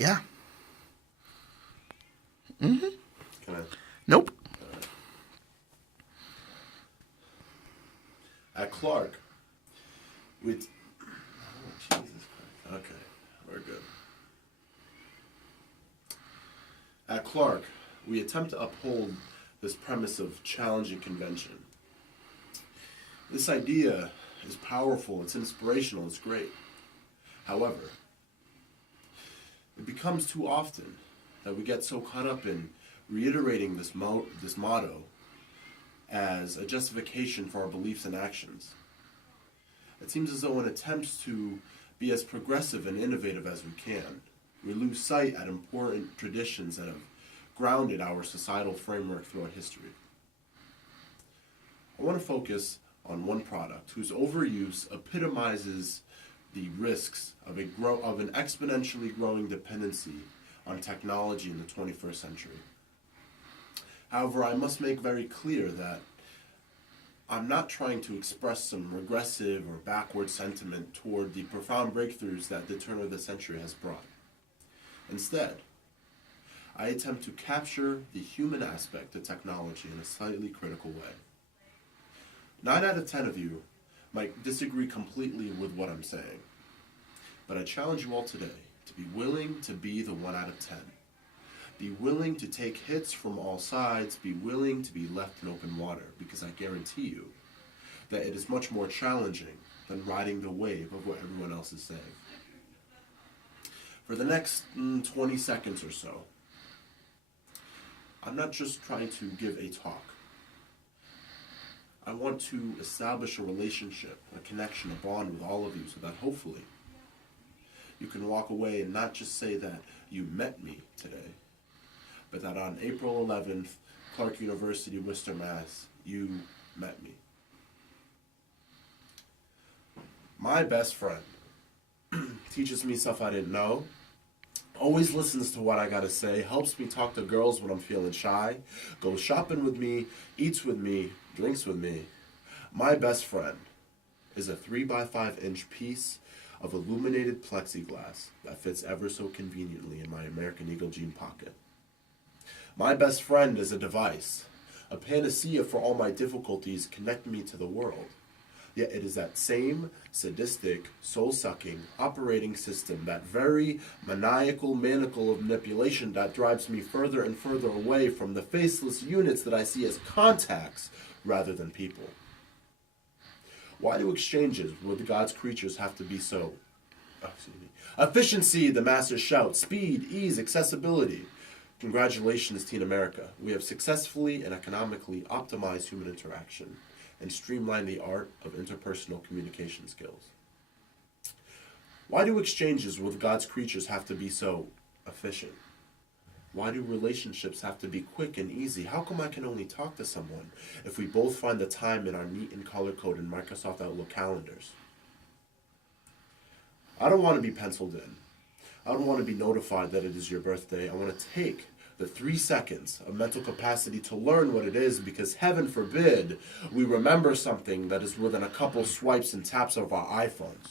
Yeah. Mm-hmm. Can I? Nope. At Clark, we. Oh, Jesus Christ. Okay, we're good. At Clark, we attempt to uphold this premise of challenging convention. This idea is powerful, it's inspirational, it's great. However, it becomes too often that we get so caught up in reiterating this motto as a justification for our beliefs and actions. It seems as though in attempts to be as progressive and innovative as we can, we lose sight at important traditions that have grounded our societal framework throughout history. I want to focus on one product whose overuse epitomizes the risks of an exponentially growing dependency on technology in the 21st century. However, I must make very clear that I'm not trying to express some regressive or backward sentiment toward the profound breakthroughs that the turn of the century has brought. Instead, I attempt to capture the human aspect of technology in a slightly critical way. 9 out of 10 of you might disagree completely with what I'm saying, but I challenge you all today to be willing to be the 1 out of 10. Be willing to take hits from all sides, be willing to be left in open water, because I guarantee you that it is much more challenging than riding the wave of what everyone else is saying. For the next 20 seconds or so, I'm not just trying to give a talk. I want to establish a relationship, a connection, a bond with all of you so that hopefully you can walk away and not just say that you met me today, but that on April 11th, Clark University, Worcester, Mass., you met me. My best friend teaches me stuff I didn't know, always listens to what I gotta say, helps me talk to girls when I'm feeling shy, goes shopping with me, eats with me, drinks with me. My best friend is a 3x5-inch piece of illuminated plexiglass that fits ever so conveniently in my American Eagle jean pocket. My best friend is a device, a panacea for all my difficulties connecting me to the world. Yet it is that same sadistic, soul-sucking operating system, that very maniacal manacle of manipulation that drives me further and further away from the faceless units that I see as contacts rather than people. Why do exchanges with God's creatures have to be so? Efficiency, the masters shout. Speed, ease, accessibility. Congratulations, Teen America. We have successfully and economically optimized human interaction and streamlined the art of interpersonal communication skills. Why do exchanges with God's creatures have to be so efficient? Why do relationships have to be quick and easy? How come I can only talk to someone if we both find the time in our neat and color-coded Microsoft Outlook calendars? I don't want to be penciled in. I don't want to be notified that it is your birthday. I want to take the 3 seconds of mental capacity to learn what it is, because heaven forbid we remember something that is within a couple swipes and taps of our iPhones.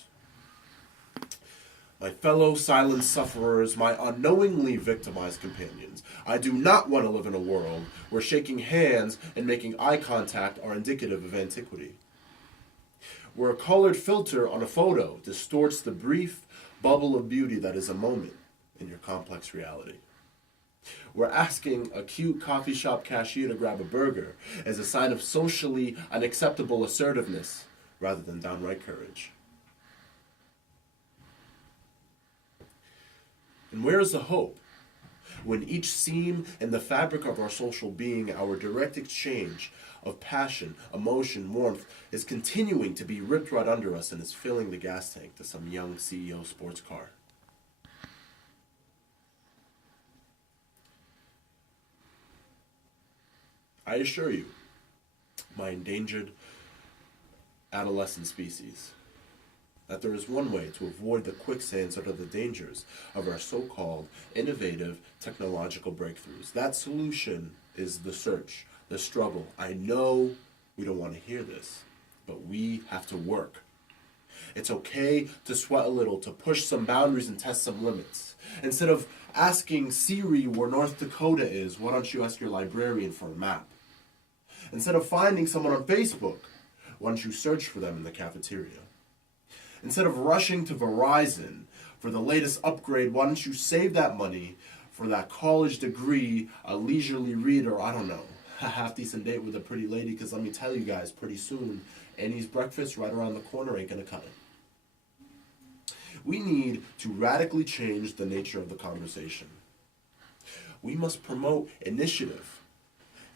My fellow silent sufferers, my unknowingly victimized companions, I do not want to live in a world where shaking hands and making eye contact are indicative of antiquity, where a colored filter on a photo distorts the brief bubble of beauty that is a moment in your complex reality. We're asking a cute coffee shop cashier to grab a burger as a sign of socially unacceptable assertiveness rather than downright courage. And where is the hope when each seam in the fabric of our social being, our direct exchange of passion, emotion, warmth, is continuing to be ripped right under us and is filling the gas tank to some young CEO sports car? I assure you, my endangered adolescent species, that there is one way to avoid the quicksands that are the dangers of our so-called innovative technological breakthroughs. That solution is the search, the struggle. I know we don't want to hear this, but we have to work. It's okay to sweat a little, to push some boundaries and test some limits. Instead of asking Siri where North Dakota is, why don't you ask your librarian for a map? Instead of finding someone on Facebook, why don't you search for them in the cafeteria? Instead of rushing to Verizon for the latest upgrade, why don't you save that money for that college degree, a leisurely read, or I don't know, a half-decent date with a pretty lady? Because let me tell you guys, pretty soon, Annie's breakfast right around the corner ain't gonna cut it. We need to radically change the nature of the conversation. We must promote initiative,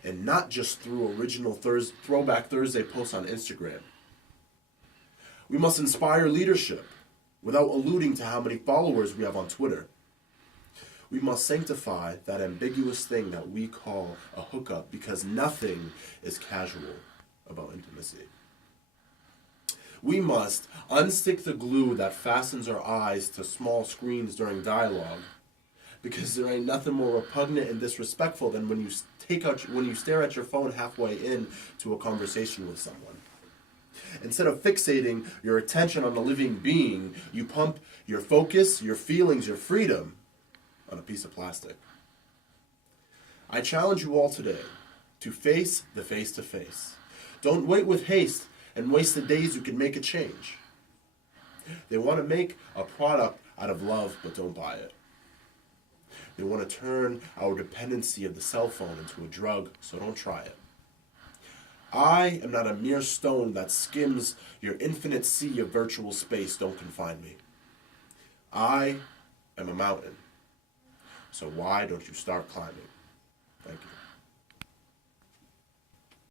and not just through original Throwback Thursday posts on Instagram. We must inspire leadership without alluding to how many followers we have on Twitter. We must sanctify that ambiguous thing that we call a hookup, because nothing is casual about intimacy. We must unstick the glue that fastens our eyes to small screens during dialogue, because there ain't nothing more repugnant and disrespectful than when you stare at your phone halfway in to a conversation with someone. Instead of fixating your attention on a living being, you pump your focus, your feelings, your freedom on a piece of plastic. I challenge you all today to face the face-to-face. Don't wait with haste and waste the days you can make a change. They want to make a product out of love, but don't buy it. They want to turn our dependency of the cell phone into a drug, so don't try it. I am not a mere stone that skims your infinite sea of virtual space. Don't confine me. I am a mountain. So why don't you start climbing? Thank you.